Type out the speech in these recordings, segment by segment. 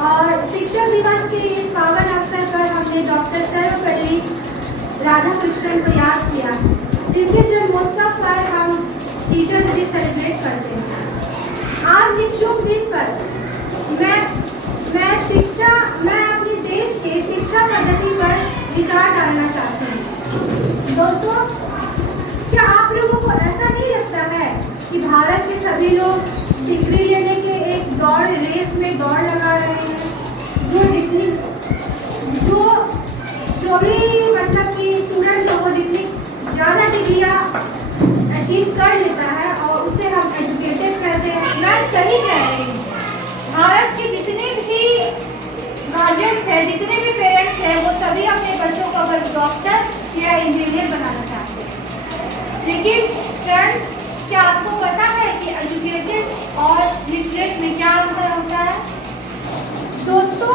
और शिक्षक दिवस के इस पावन अवसर पर हमने डॉक्टर सर्वपल्ली राधाकृष्णन को याद किया, जिनके जन्मोत्सव पर हम टीचर्स डे सेलिब्रेट करते हैं। आज इस शुभ दिन पर मैं अपने देश के शिक्षा पद्धति पर विचार डालना चाहती हूँ। दोस्तों, क्या आप लोगों को ऐसा नहीं लगता है कि भारत के सभी लोग डिग्री लेने के एक रेस में दौड़ लगा रहे हैं? जो भी मतलब कि स्टूडेंट लोगों जितनी ज़्यादा डिग्रियाँ अचीव कर लेता है और उसे हम एजुकेटेड कहते हैं। मैं सही कह रही हूँ। भारत के जितने भी गार्जियंस हैं, जितने भी पेरेंट्स हैं, वो सभी अपने बच्चों को बस डॉक्टर या इंजीनियर बनाना चाहते हैं। लेकिन फ्रेंड्स, क्या आपको पता है कि एजुकेटेड और लिटरेट में क्या अंतर होता है? दोस्तों,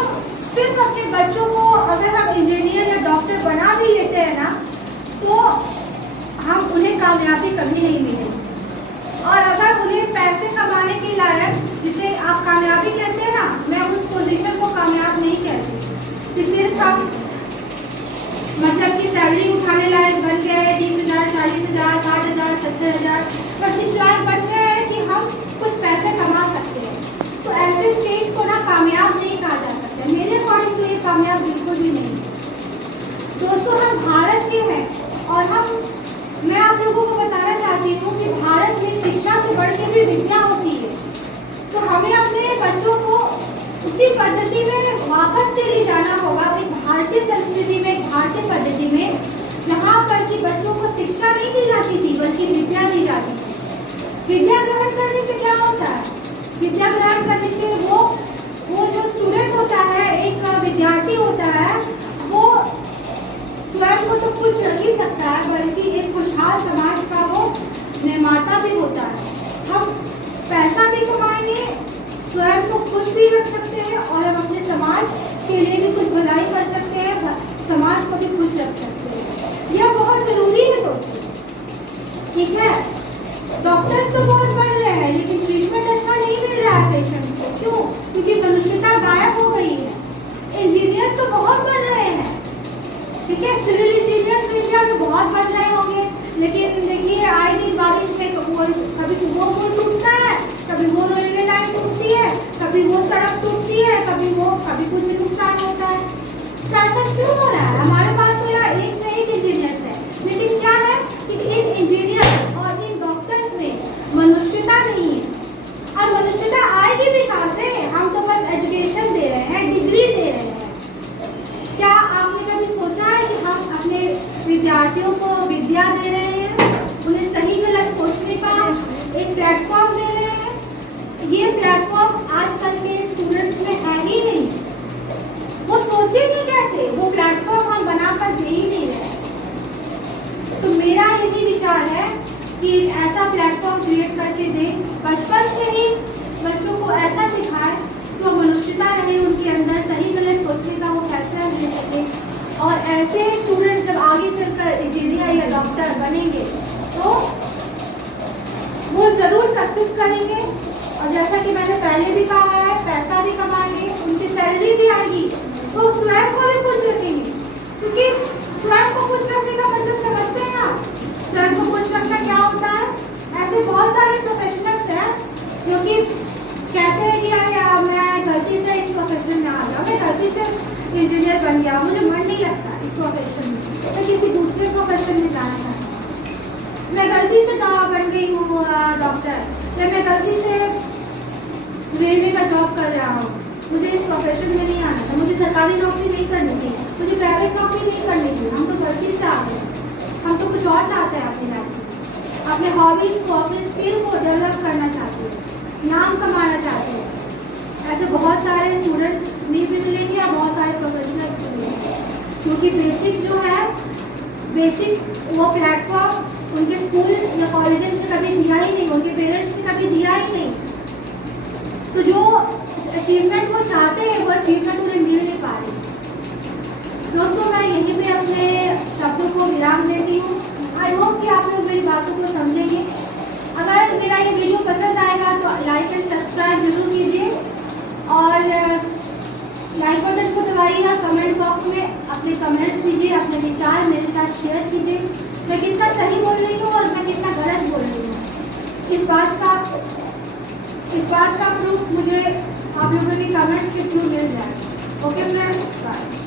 सिर्फ अपने बच्चों को अगर हम इंजीनियर या डॉक्टर बना भी लेते हैं ना, तो हम उन्हें कामयाबी कभी नहीं मिलेगी। और अगर उन्हें पैसे कमाने के लायक, जिसे आप कामयाबी कहते हैं ना, मैं उस पोजीशन को कामयाब नहीं कहती कि सिर्फ हम मतलब कि सैलरी उठाने लायक बन गए, 30,000, 40,000, 60,000, 70,000, बस इस लायक बन गए हैं कि हम कुछ पैसे कमा सकते हैं। तो ऐसे स्टेज को ना कामयाब नहीं कहा जा सकता। मेरे अकॉर्डिंग तो ये कामयाब बिल्कुल भी नहीं है। दोस्तों, हम भारत के हैं और मैं आप लोगों को बताना चाहती हूँ कि भारत में शिक्षा से बढ़ के भी विद्या होती है। तो हमें अपने बच्चों को उसी पद्धति में वापस से ले जाना होगा, एक भारतीय संस्कृति में, एक भारतीय पद्धति में, जहाँ पर कि बच्चों को शिक्षा नहीं दी जाती थी बल्कि विद्या दी जाती थी। विद्या ग्रहण करने से क्या होता है? विद्या ग्रहण करने से वो जो स्टूडेंट होता है, एक विद्यार्थी होता है, वो स्वयं को तो कुछ रख ही सकता है, बल्कि एक खुशहाल समाज का वो निर्माता भी होता है। हम पैसा भी कमाएंगे, स्वयं को खुश भी रख सकते हैं और हम अपने समाज के लिए भी कुछ भलाई कर सकते हैं, समाज को भी खुश रख सकते हैं। यह बहुत जरूरी है दोस्तों, ठीक है? डॉक्टर्स तो बहुत बढ़ रहे हैं, लेकिन ट्रीटमेंट अच्छा नहीं मिल रहा है पेशेंट्स को। क्यों? क्योंकि मनुष्यता गायब हो गई है। इंजीनियर्स तो बहुत बढ़ रहे हैं, ठीक है? सिविल इंजीनियर्स इंडिया में बहुत बढ़ रहे होंगे, लेकिन देखिए आए दिन बारिश में कभी वो पुल टूटता है, कभी वो रेलवे लाइन टूटती है, कभी वो सड़क टूटती है, कभी कुछ नुकसान होता है। तो ऐसा क्यों हो रहा है? हमारे पास तो यहाँ एक से एक इंजीनियर्स है, लेकिन क्या है कि इन इंजीनियर और इन डॉक्टर्स में मनुष्यता नहीं है। और मनुष्यता आएगी भी कहाँ से? हम तो बस एजुकेशन दे रहे हैं, डिग्री दे रहे हैं। क्या आपने कभी सोचा है कि हम अपने विद्यार्थियों को विद्या दे रहे हैं, उन्हें सही गलत सोचने का एक प्लेटफॉर्म दे रहे हैं? ये प्लेटफॉर्म आजकल के स्टूडेंट्स में है ही नहीं। वो सोचेंगे कैसे? वो प्लेटफॉर्म हम बनाकर दे ही नहीं रहे। तो मेरा यही विचार है कि ऐसा प्लेटफॉर्म क्रिएट करके दें, बचपन से ही बच्चों को ऐसा सिखाएं कि वो मनुष्यता रहे उनके अंदर, सही गलत सोचने का वो फैसला ले सके। और ऐसे स्टूडेंट जब आगे चलकर इंजीनियर या डॉक्टर बनेंगे तो वो ज़रूर सक्सेस करेंगे। और जैसा कि मैंने पहले भी कहा है, पैसा भी कमाएंगे, उनकी सैलरी भी आएगी, तो स्वयं को भी खुश रखेंगे। क्योंकि स्वयं को खुश रखने का मतलब समझते हैं आप? स्वयं को खुश रखना क्या होता है? ऐसे बहुत सारे प्रोफेशनल्स हैं जो कि कहते हैं कि यार मैं गलती से इस प्रोफेशन में आ गया, मैं गलती से इंजीनियर बन गया, मुझे मन नहीं लगता इस प्रोफेशन में, मैं किसी दूसरे प्रोफेशन में जाना चाहता हूँ। मैं गलती से बन गई हूँ डॉक्टर, या मैं गलती से रेलवे का जॉब कर रहा हूँ, मुझे इस प्रोफेशन में नहीं आना था, मुझे सरकारी नौकरी नहीं करनी थी, मुझे प्राइवेट नौकरी नहीं करनी थी। हम तो गलती से आ गए, हम तो कुछ और चाहते हैं अपनी लाइफ में, अपने हॉबीज़ को, अपने स्किल को डेवलप करना चाहते हैं, नाम कमाना चाहते हैं। ऐसे बहुत सारे स्टूडेंट्स नहीं भी मिलेंगे या बहुत सारे प्रोफेशनल्स भी मिलेंगे, क्योंकि बेसिक जो है, बेसिक वो प्लेटफॉर्म उनके स्कूल या कॉलेजेस ने कभी दिया ही नहीं, उनके पेरेंट्स ने कभी दिया ही नहीं। तो जो अचीवमेंट वो चाहते हैं, वो अचीवमेंट उन्हें मिल नहीं पा रही। दोस्तों, मैं यहीं पे अपने शब्दों को विराम देती हूँ। आई होप कि आप लोग मेरी बातों को समझेंगे। अगर मेरा ये वीडियो पसंद आएगा तो लाइक एंड सब्सक्राइब जरूर कीजिए और लाइक बटन को दबाइए और कमेंट बॉक्स में अपने कमेंट्स दीजिए, अपने विचार मेरे साथ शेयर कीजिए। मैं कितना सही बोल रही हूँ और मैं कितना गलत बोल रही हूँ, इस बात का प्रूफ मुझे आप लोगों की कमेंट्स के थ्रू मिल जाए। Okay friends, bye.